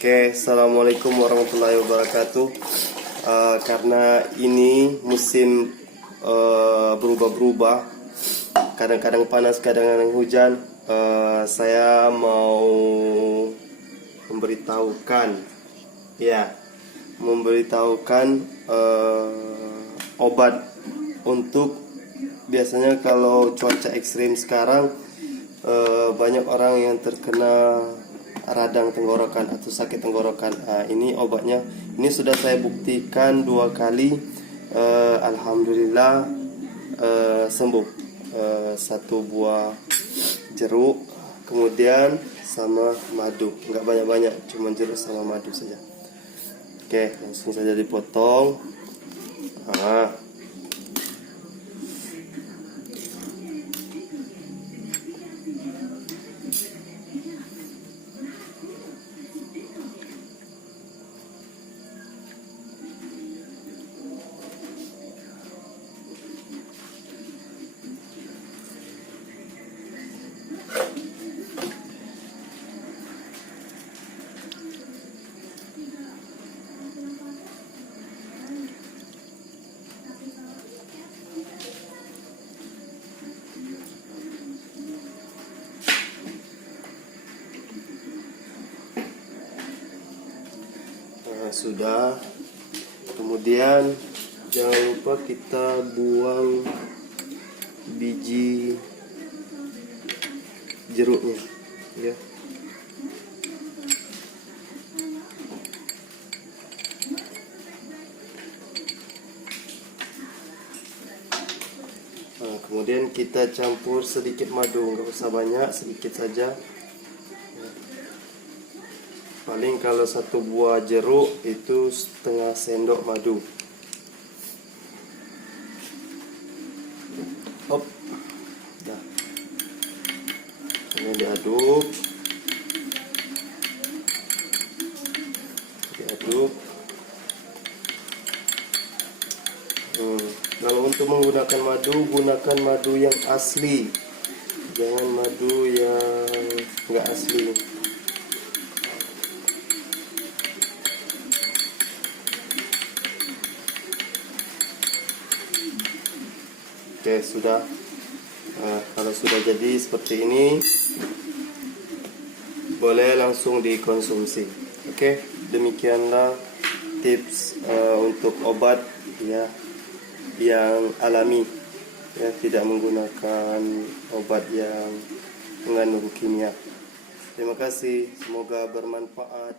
Oke, assalamualaikum warahmatullahi wabarakatuh. Karena ini musim berubah-berubah, kadang-kadang panas, kadang-kadang hujan. Saya mau memberitahukan obat untuk biasanya kalau cuaca ekstrim sekarang, banyak orang yang terkena radang tenggorokan atau sakit tenggorokan. Ini obatnya. Ini sudah saya buktikan 2 kali. Alhamdulillah sembuh. 1 buah jeruk, kemudian sama madu. Nggak banyak-banyak, cuma jeruk sama madu saja. Oke, langsung saja dipotong. Sudah. Kemudian jangan lupa kita buang biji jeruknya, ya. Kemudian kita campur sedikit madu, nggak usah banyak, sedikit saja. Paling kalau 1 buah jeruk itu setengah sendok madu. Hop. Dah. Ini diaduk. Kalau untuk menggunakan madu, gunakan madu yang asli. Jangan madu yang nggak asli. Oke, sudah. Kalau sudah jadi seperti ini, boleh langsung dikonsumsi. Oke, demikianlah tips untuk obat, ya, yang alami, ya, tidak menggunakan obat yang mengandung kimia. Terima kasih, semoga bermanfaat.